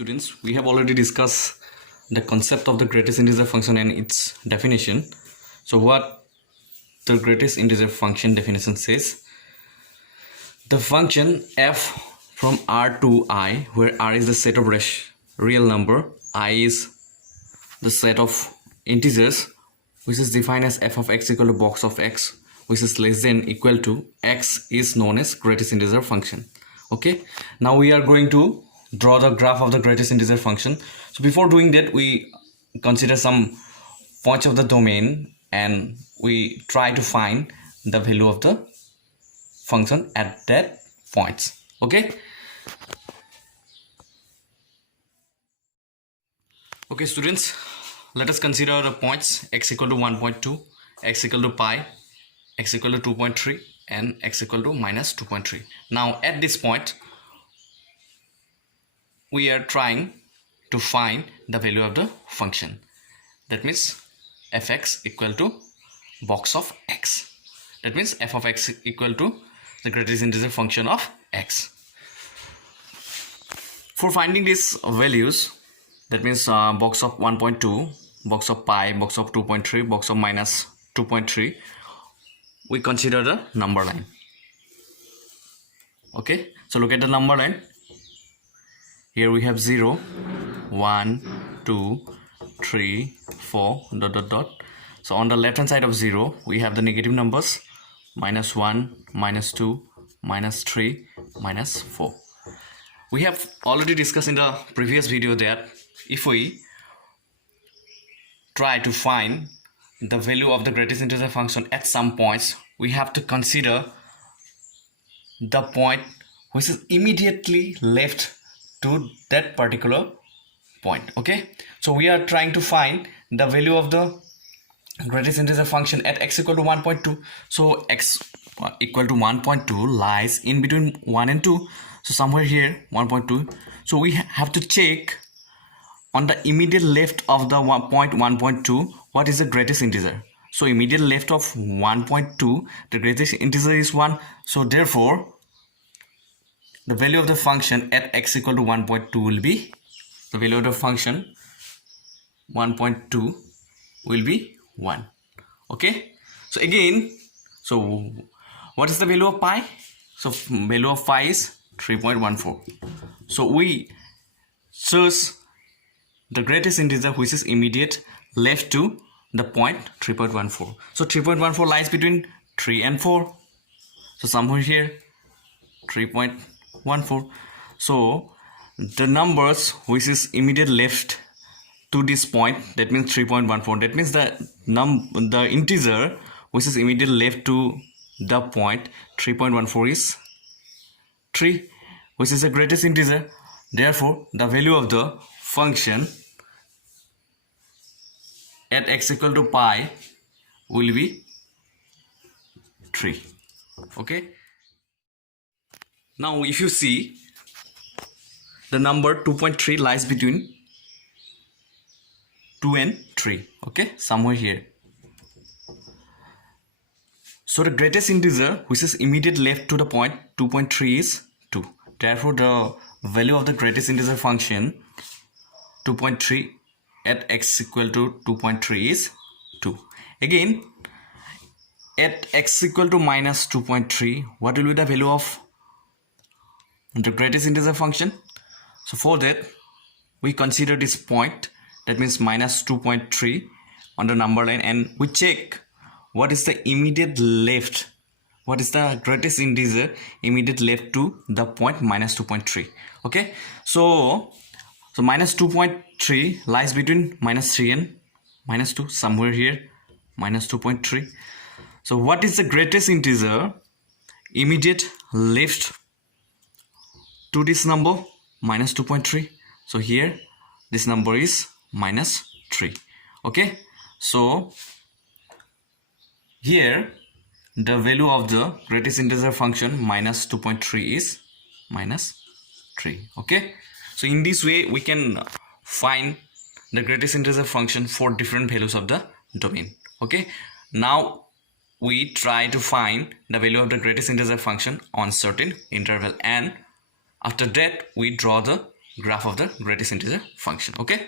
students, we have already discussed the concept of the greatest integer function and its definition. So what the greatest integer function definition says: the function f from r to I, where r is the set of real number, I is the set of integers, which is defined as f of x equal to box of x, which is less than equal to x, is known as greatest integer function. Okay, now we are going to draw the graph of the greatest integer function. So before doing that, we consider some points of the domain and we try to find the value of the function at that points. Okay, students, let us consider the points x equal to 1.2, x equal to pi, x equal to 2.3 and x equal to minus 2.3. Now at this point we are trying to find the value of the function. That means fx equal to box of x. That means f of x equal to the greatest integer function of x. For finding these values, that means box of 1.2, box of pi, box of 2.3, box of minus 2.3, we consider the number line. Okay, so look at the number line. Here we have 0, 1, 2, 3, 4, ... So on the left hand side of 0, we have the negative numbers minus 1, minus 2, minus 3, minus 4. We have already discussed in the previous video that if we try to find the value of the greatest integer function at some points, we have to consider the point which is immediately left to that particular point. Okay, so we are trying to find the value of the greatest integer function at x equal to 1.2. so x equal to 1.2 lies in between 1 and 2, so somewhere here 1.2. so we have to check on the immediate left of the point 1.2 what is the greatest integer. So immediate left of 1.2, the greatest integer is 1, so therefore the value of the function at x equal to 1.2 will be, the value of the function 1.2 will be 1. Okay, so again, so what is the value of pi? So value of pi is 3.14. so we search the greatest integer which is immediate left to the point 3.14. so 3.14 lies between 3 and 4, so somewhere here 3.14. so the numbers which is immediate left to this point, that means 3.14, that means the integer which is immediate left to the point 3.14 is 3, which is the greatest integer. Therefore the value of the function at x equal to pi will be 3. Okay, now if you see, the number 2.3 lies between 2 and 3. Okay, somewhere here. So the greatest integer which is immediate left to the point 2.3 is 2. Therefore the value of the greatest integer function 2.3 at x equal to 2.3 is 2. Again, at x equal to minus 2.3, what will be the value of the greatest integer function? So for that we consider this point, that means minus 2.3 on the number line, and we check what is the immediate left, what is the greatest integer immediate left to the point minus 2.3. okay, so minus 2.3 lies between minus 3 and minus 2, somewhere here minus 2.3. so what is the greatest integer immediate left to this number minus 2.3? so here this number is minus 3. Okay, so here the value of the greatest integer function minus 2.3 is minus 3. Okay, so in this way we can find the greatest integer function for different values of the domain. Okay, now we try to find the value of the greatest integer function on certain interval, and after that we draw the graph of the greatest integer function. Okay.